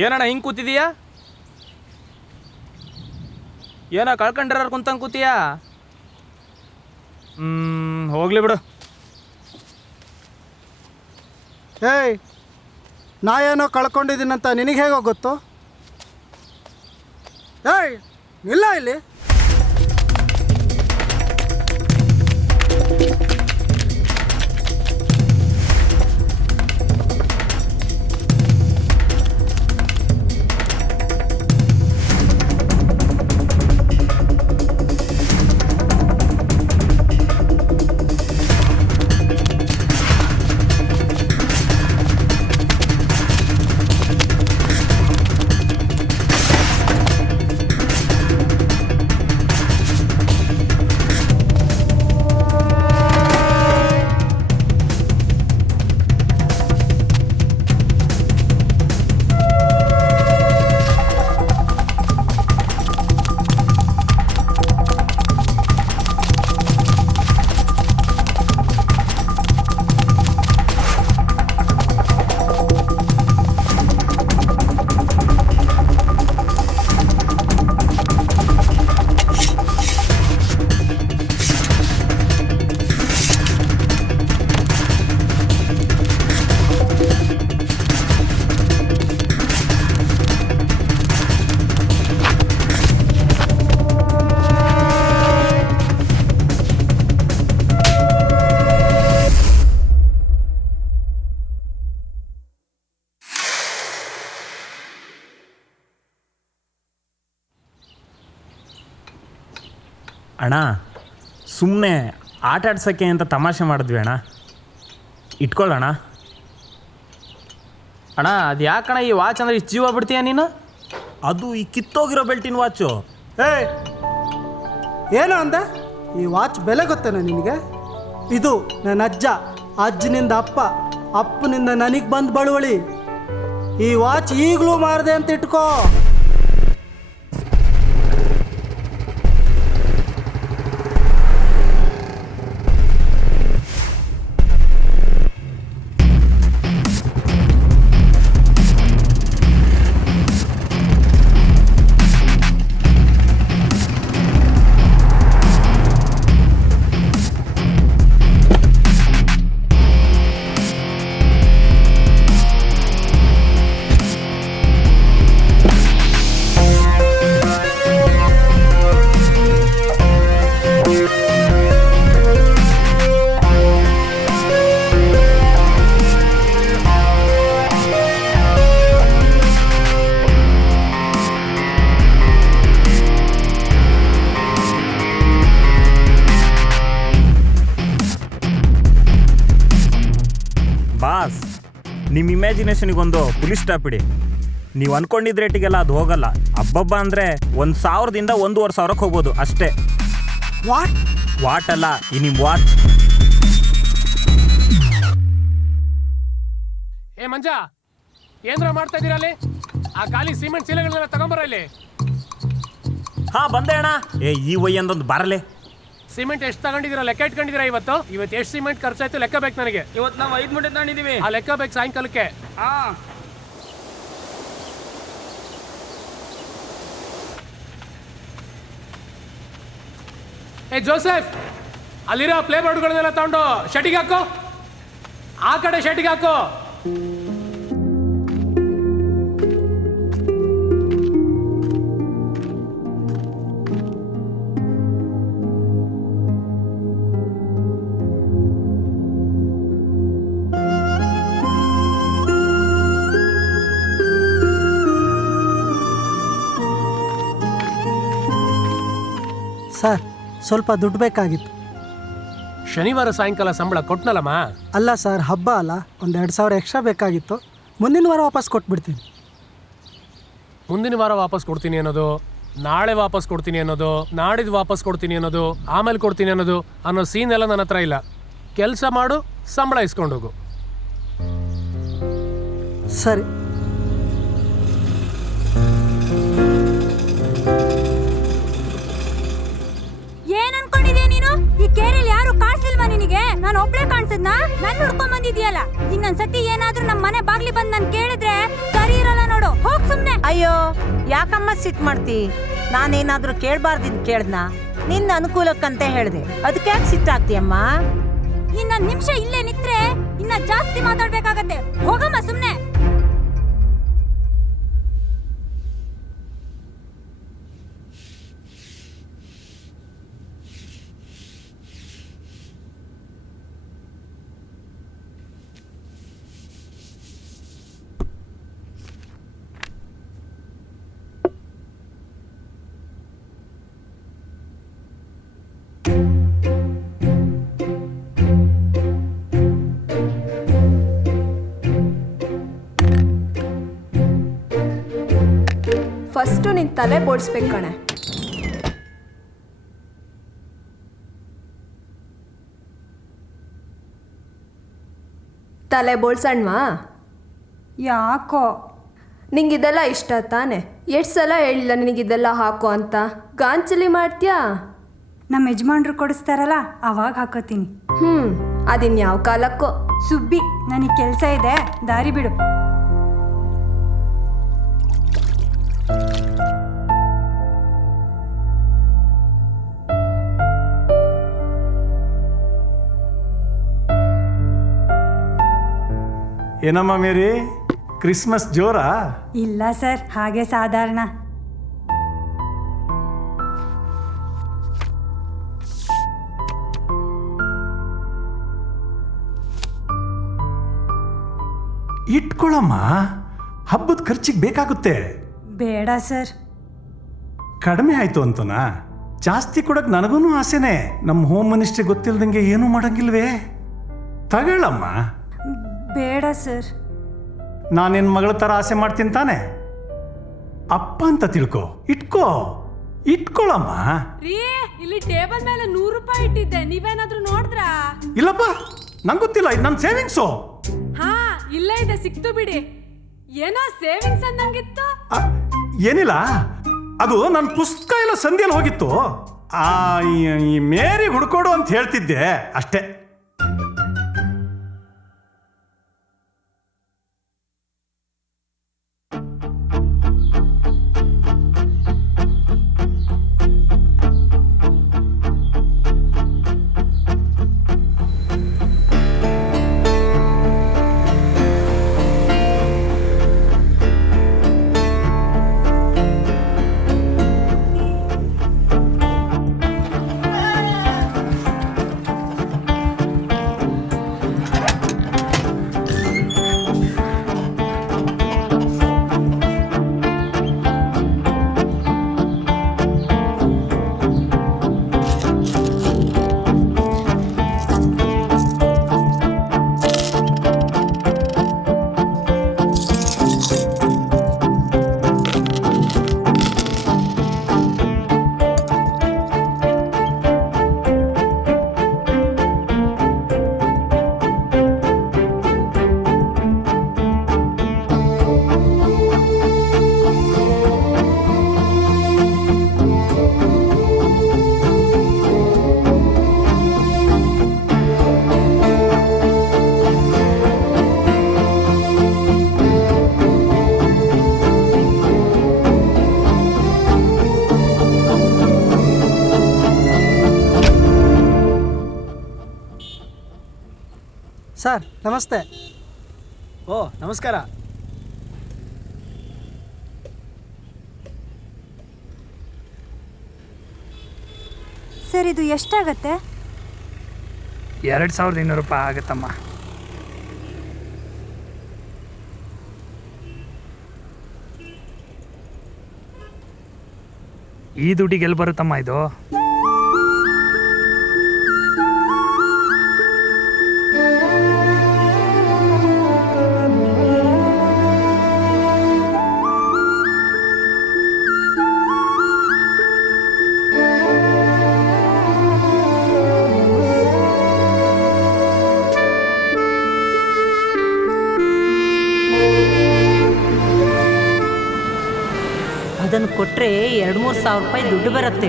ಏನಣ್ಣ ಹಿಂಗೆ ಕೂತಿದೀಯಾ? ಏನೋ ಕಳ್ಕೊಂಡಿರೋರು ಕುಂತಂಗೆ ಕೂತೀಯಾ? ಹೋಗ್ಲಿ ಬಿಡು. ಏಯ್, ನಾ ಏನೋ ಕಳ್ಕೊಂಡಿದ್ದೀನಂತ ನಿನಗೆ ಹೇಗೋ ಗೊತ್ತು? ಏಯ್ ಇಲ್ಲ ಇಲ್ಲಿ. ಅಣ್ಣ, ಸುಮ್ಮನೆ ಆಟ ಆಡ್ಸೋಕ್ಕೆ ಅಂತ ತಮಾಷೆ ಮಾಡಿದ್ವಿ ಅಣ್ಣ. ಇಟ್ಕೊಳ್ಳೋಣ. ಅಣ್ಣ ಅದು ಯಾಕಣ್ಣ ಈ ವಾಚ್ ಅಂದ್ರೆ ಇಷ್ಟು ಜೀವ ಬಿಡ್ತೀಯ ನೀನು? ಅದು ಈ ಕಿತ್ತೋಗಿರೋ ಬೆಲ್ಟಿನ ವಾಚು. ಏಯ್, ಏನೋ ಅಂದೆ? ಈ ವಾಚ್ ಬೆಲೆ ಗೊತ್ತೇನ ನಿನಗೆ? ಇದು ನನ್ನ ಅಜ್ಜ, ಅಜ್ಜನಿಂದ ಅಪ್ಪ, ಅಪ್ಪನಿಂದ ನನಗೆ ಬಂದು ಬಳುವಳಿ. ಈ ವಾಚ್ ಈಗಲೂ ಮಾರದೆ ಅಂತ ಇಟ್ಕೋ. ಬಾಸ್, ನಿಮ್ಮ ಇಮ್ಯಾಜಿನೇಷನಿಗೊಂದು ಪುಲಿಸ್ ಸ್ಟಾಪ್ ಇಡಿ. ನೀವು ಅಂದ್ಕೊಂಡಿದ್ದ ರೇಟಿಗೆಲ್ಲ ಅದು ಹೋಗಲ್ಲ. ಹಬ್ಬಬ್ಬ ಅಂದರೆ 1,000ದಿಂದ 1,500ಕ್ಕೆ ಹೋಗ್ಬೋದು ಅಷ್ಟೇ. ವಾಟ್ ಅಲ್ಲ, ಈ ನಿಮ್ಮ ವಾಚ್. ಏ ಮಂಜ, ಏನ್ರ ಮಾಡ್ತಾ ಇದ್ದೀರಾ ಅಲ್ಲಿ? ಆ ಖಾಲಿ ಸಿಮೆಂಟ್ ಚೀಲಗಳನ್ನೆಲ್ಲ ತಗೊಂಬರ ಇಲ್ಲಿ. ಹಾಂ, ಬಂದೆ ಅಣ್ಣ. ಈ ಒಯ್ಯಂದೊಂದು ಬರಲೇ. ಸಿಮೆಂಟ್ ಎಷ್ಟು ತಗೊಂಡಿದ್ದೀರಾ ಲೆಕ್ಕ ಇಟ್ಕೊಂಡಿದ್ದೀರಾ? ಇವತ್ತು ಎಷ್ಟು ಸಿಮೆಂಟ್ ಖರ್ಚಾಯ್ತು ಲೆಕ್ಕ ಬೇಕು ನನಗೆ. ಇವತ್ತು ನಾವು 5 ಮೂಟೆ ತಗೊಂಡಿದ್ದೀವಿ. ಆ ಲೆಕ್ಕ ಬೇಕು ಸಾಯಂಕಾಲಕ್ಕೆ. ಏ ಜೋಸೆಫ್, ಅಲ್ಲಿರೋ ಪ್ಲೇ ಬೋರ್ಡ್ಗಳನ್ನೆಲ್ಲ ತಗೊಂಡು ಶೆಟ್ಟಿಗೆ ಹಾಕೋ. ಆ ಕಡೆ ಶೆಟ್ಟಿಗೆ ಹಾಕೋ. ಸರ್, ಸ್ವಲ್ಪ ದುಡ್ಡು ಬೇಕಾಗಿತ್ತು. ಶನಿವಾರ ಸಾಯಂಕಾಲ ಸಂಬಳ ಕೊಟ್ನಲ್ಲಮ್ಮ. ಅಲ್ಲ ಸರ್, ಹಬ್ಬ ಅಲ್ಲ, ಒಂದು 2,000 ಎಕ್ಸ್ಟ್ರಾ ಬೇಕಾಗಿತ್ತು. ಮುಂದಿನ ವಾರ ವಾಪಸ್ ಕೊಟ್ಬಿಡ್ತೀನಿ. ಮುಂದಿನ ವಾರ ವಾಪಸ್ ಕೊಡ್ತೀನಿ ಅನ್ನೋದು, ನಾಳೆ ವಾಪಸ್ ಕೊಡ್ತೀನಿ ಅನ್ನೋದು, ನಾಡಿದ್ದು ವಾಪಸ್ ಕೊಡ್ತೀನಿ ಅನ್ನೋದು, ಆಮೇಲೆ ಕೊಡ್ತೀನಿ ಅನ್ನೋ ಸೀನ್ ಎಲ್ಲ ನನ್ನ ಹತ್ರ ಇಲ್ಲ. ಕೆಲಸ ಮಾಡು, ಸಂಬಳ ಇಸ್ಕೊಂಡೋಗು. ಸರಿ. ಏನ್ ಅನ್ಕೊಂಡಿದ್ಯಾ ನೀನು? ಈ ಕೇರಿಯಲ್ಲಿ ಯಾರು ಕಾಣಿಸಿಲ್ವಾ ನಿನಗೆ? ನಾನು ಒಬ್ಳೆ ಕಾಣಿಸಿದ್ನಾ? ನನ್ ಹುಡ್ಕೊಂಡ್ ಬಂದಿದ್ಯಲ್ಲ. ಇನ್ನೊಂದ್ಸತಿ ಏನಾದ್ರೂ ನಮ್ಮ ಮನೆ ಬಾಗ್ಲಿ ಬಂದ್ ನನ್ ಕೇಳಿದ್ರೆ ಸರಿ ಇರಲ್ಲ ನೋಡು. ಹೋಗ್ ಅಯ್ಯೋ ಯಾಕಮ್ಮ ಸಿಟ್ ಮಾಡ್ತಿ? ನಾನೇನಾದ್ರೂ ಕೇಳಬಾರ್ದಿದ್ ಕೇಳ್ದ್ನ? ನಿನ್ನ ಅನುಕೂಲಕ್ಕಂತ ಹೇಳ್ದೆ, ಅದಕ್ಕೆ ಯಾಕೆ ಸಿಟ್ಟಾಗ್ತೀಯಮ್ಮ? ಇನ್ನ ನಿಮಿಷ ಇಲ್ಲೇ ನಿತ್ರೆ ಇನ್ನ ಜಾಸ್ತಿ ಮಾತಾಡ್ಬೇಕಾಗತ್ತೆ. ಹೋಗಮ್ಮ ಸುಮ್ನೆ. ಫಸ್ಟು ನಿನ್ನ ತಲೆ ಬೋಳ್ಸ್ಬೇಕು ಕಣೆ. ತಲೆ ಬೋಳ್ಸಣ್ವಾ? ಯಾಕೋ ನಿಂಗಿದೆಲ್ಲ ಇಷ್ಟ ತಾನೆ? ಎಷ್ಟು ಸಲ ಹೇಳಿಲ್ಲ ನಿನಗಿದೆಲ್ಲ ಹಾಕೋ ಅಂತ. ಗಾಂಚಲಿ ಮಾಡ್ತೀಯಾ? ನಮ್ಮ ಯಜಮಾನ್ರು ಕೊಡಿಸ್ತಾರಲ್ಲ ಅವಾಗ ಹಾಕೋತೀನಿ. ಅದಿನ್ಯಾವ ಕಾಲಕ್ಕೋ. ಸುಬ್ಬಿ, ನನಗೆ ಕೆಲಸ ಇದೆ, ದಾರಿ ಬಿಡು. ಏನಮ್ಮ ಮೇರಿ, ಕ್ರಿಸ್ಮಸ್ ಜೋರಾ? ಇಲ್ಲ ಸರ್, ಹಾಗೆ ಸಾಧಾರಣ. ಇಟ್ಕೊಳಮ್ಮ, ಹಬ್ಬದ ಖರ್ಚಿಗೆ ಬೇಕಾಗುತ್ತೆ. ಬೇಡ ಸರ್. ಕಡಿಮೆ ಆಯ್ತು ಅಂತನಾ? ಜಾಸ್ತಿ ಕೊಡಕ್ ನನಗೂ ಆಸೆನೆ. ನಮ್ಮ ಹೋಮ್ ಮಿನಿಸ್ಟ್ರಿ ಗೊತ್ತಿಲ್ದಂಗೆ ಏನೂ ಮಾಡಂಗಿಲ್ವೇ? ತಗೊಳ್ಳಮ್ಮ. ಬೇಡ ಸರ್. ನಾನೇನು ಮಗಳ ಥರ ಆಸೆ ಮಾಡ್ತೀನಿ ತಾನೆ? ಅಪ್ಪ ಅಂತ ತಿಳ್ಕೊ, ಇಟ್ಕೊಳಮ್ಮ. ಇಲ್ಲಿ ಟೇಬಲ್ ಮೇಲೆ 100 ರೂಪಾಯಿ ಇಟ್ಟಿದ್ದೆ, ನೀವೇನಾದ್ರೂ ನೋಡಿದ್ರಾ? ಇಲ್ಲಪ್ಪ, ನಂಗೆ ಗೊತ್ತಿಲ್ಲ, ಇದು ನನ್ನ ಸೇವಿಂಗ್ಸು. ಹಾ, ಇಲ್ಲೇ ಇದೆ, ಸಿಕ್ತು ಬಿಡಿ. ಏನೋ ಸೇವಿಂಗ್ಸ್ ಅಂದಂಗಿತ್ತು. ಏನಿಲ್ಲ, ಅದು ನನ್ನ ಪುಸ್ತಕ ಎಲ್ಲ ಸಂಧಿಯಲ್ಲಿ ಹೋಗಿತ್ತು. ಈ ಮೇರಿ ಹುಡ್ಕೊಡು ಅಂತ ಹೇಳ್ತಿದ್ದೆ ಅಷ್ಟೇ. ಸರ್ ನಮಸ್ತೆ. ಓ ನಮಸ್ಕಾರ. ಸರ್ ಇದು ಎಷ್ಟಾಗತ್ತೆ? 2200 ರೂಪಾಯಿ ಆಗುತ್ತಮ್ಮ. ಈ ದುಡ್ಡಿಗೆ ಎಲ್ಲಿ ಬರುತ್ತಮ್ಮ ಇದು? ಅದನ್ನು ಕೊಟ್ರೆ 2-3 ಸಾವಿರ ರೂಪಾಯಿ ದುಡ್ಡು ಬರುತ್ತೆ.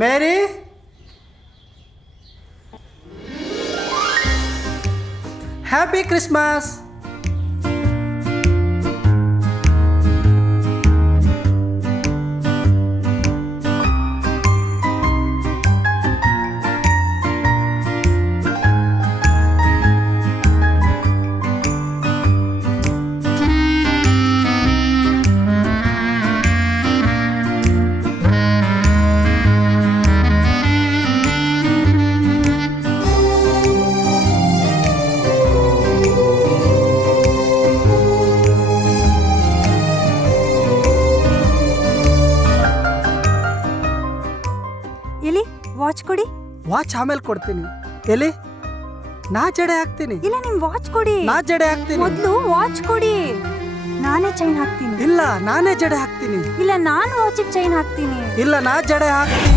ಮೇರಿ, ಹ್ಯಾಪಿ ಕ್ರಿಸ್ಮಸ್. ಎಲ್ಲಿ ವಾಚ್ ಕೊಡಿ. ವಾಚ್ ಆಮೇಲೆ ಕೊಡ್ತೀನಿ. ಎಲ್ಲಿ? ನಾ ಜಡೆ ಹಾಕ್ತೀನಿ. ಇಲ್ಲ, ನಿಮ್ ವಾಚ್ ಕೊಡಿ. ನಾ ಜಡೆ ಹಾಕ್ತೀನಿ. ಮೊದ್ಲು ವಾಚ್ ಕೊಡಿ. ನಾನೇ ಚೈನ್ ಹಾಕ್ತೀನಿ. ಇಲ್ಲ, ನಾನೇ ಜಡೆ ಹಾಕ್ತೀನಿ. ಇಲ್ಲ, ನಾನು ವಾಚಿಗೆ ಚೈನ್ ಹಾಕ್ತೀನಿ. ಇಲ್ಲ, ನಾ ಜಡೆ ಹಾಕ್ತೀನಿ.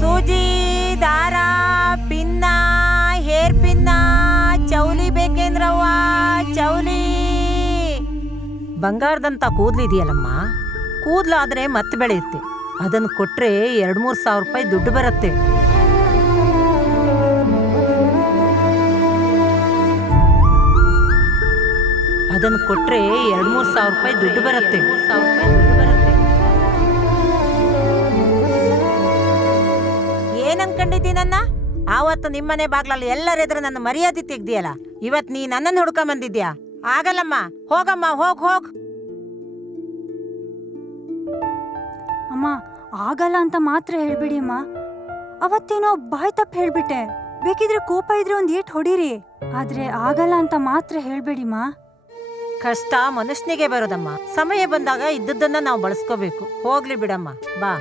ಸೂಜಿ, ದಾರ, ಪಿನ್ನ, ಹೇರ್ ಪಿನ್ನ, ಚೌಲಿ ಬೇಕೇಂದ್ರವ್ವ, ಚೌಲಿ. ಬಂಗಾರದಂತ ಕೂದ್ಲಿದೆಯಲ್ಲಮ್ಮ, ಕೂದ್ಲಾದ್ರೆ ಮತ್ತೆ ಬೆಳೆಯುತ್ತೆ. ಅದನ್ನು ಕೊಟ್ರೆ 2-3 ಸಾವಿರ ರೂಪಾಯಿ ದುಡ್ಡು ಬರುತ್ತೆ. ಅದನ್ನು ಕೊಟ್ರೆ 2-3 ಸಾವಿರ ರೂಪಾಯಿ ದುಡ್ಡು ಬರುತ್ತೆ. ಏನ್ ಅನ್ಕೊಂಡಿದ್ದೀನನ್ನ? ಆವತ್ತು ನಿಮ್ಮನೆ ಬಾಗ್ಲಲ್ಲಿ ಎಲ್ಲರೆದುರು ನನ್ನ ಮರ್ಯಾದೆ ತೆಗ್ದಿಯಲ್ಲ, ಇವತ್ ನೀ ನನ್ನನ್ನು ಹುಡ್ಕೊಂಡ್ ಬಂದಿದ್ಯಾ? ಆಗಲ್ಲಮ್ಮ, ಹೋಗಮ್ಮ, ಹೋಗ್. ಅಮ್ಮ, ಆಗಲ್ಲ ಅಂತ ಮಾತ್ರ ಹೇಳ್ಬಿಡಿ ಅಮ್ಮ. ಅವತ್ತೇನೋ ಬಾಯ್ ತಪ್ಪು ಹೇಳ್ಬಿಟ್ಟೆ. ಬೇಕಿದ್ರೆ ಕೋಪ ಇದ್ರೆ ಒಂದ್ ಏಟ್ ಹೊಡೀರಿ, ಆದ್ರೆ ಆಗಲ್ಲ ಅಂತ ಮಾತ್ರ ಹೇಳ್ಬೇಡಿಮ್ಮ. ಕಷ್ಟ ಮನುಷ್ಯನಿಗೆ ಬರೋದಮ್ಮ. ಸಮಯ ಬಂದಾಗ ಇದ್ದದ್ದನ್ನ ನಾವು ಬಳಸ್ಕೋಬೇಕು. ಹೋಗ್ಲಿ ಬಿಡಮ್ಮ, ಬಾ.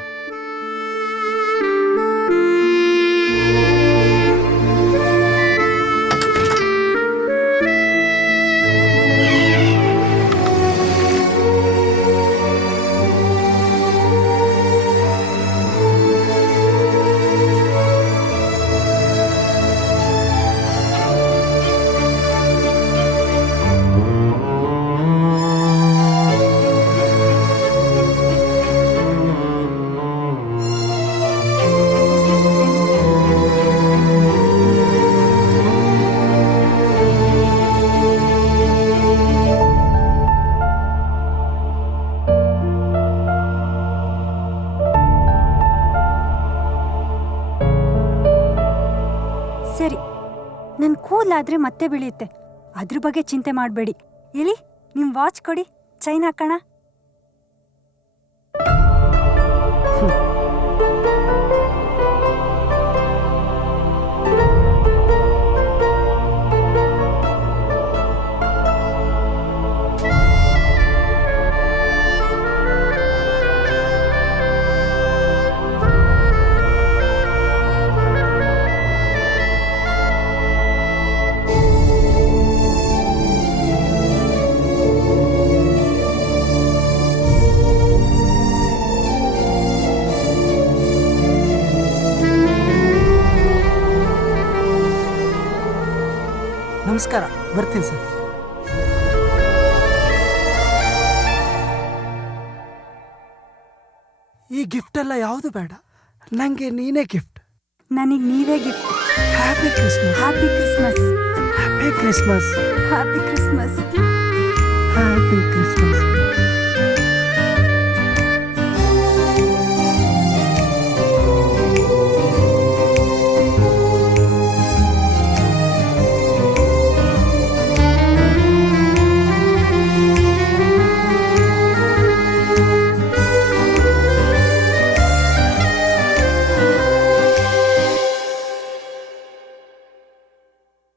ಸರಿ, ನನ್ ಕೂದಲಾದ್ರೆ ಮತ್ತೆ ಬೆಳೆಯುತ್ತೆ, ಅದ್ರ ಬಗ್ಗೆ ಚಿಂತೆ ಮಾಡಬೇಡಿ. ಎಲ್ಲಿ ನಿಮ್ ವಾಚ್ ಕೊಡಿ, ಚೈನ್ ಹಾಕೋಣ. ನಮಸ್ಕಾರ, ಬರ್ತೀನಿ ಸರ್. ಈ ಗಿಫ್ಟ್ ಎಲ್ಲ ಯಾವುದು ಬೇಡ, ನಂಗೆ ನೀನೇ ಗಿಫ್ಟ್. ನನಗ್ ನೀವೇ gift. Happy Christmas. Happy Christmas. Happy Christmas. Happy Christmas. Happy Christmas.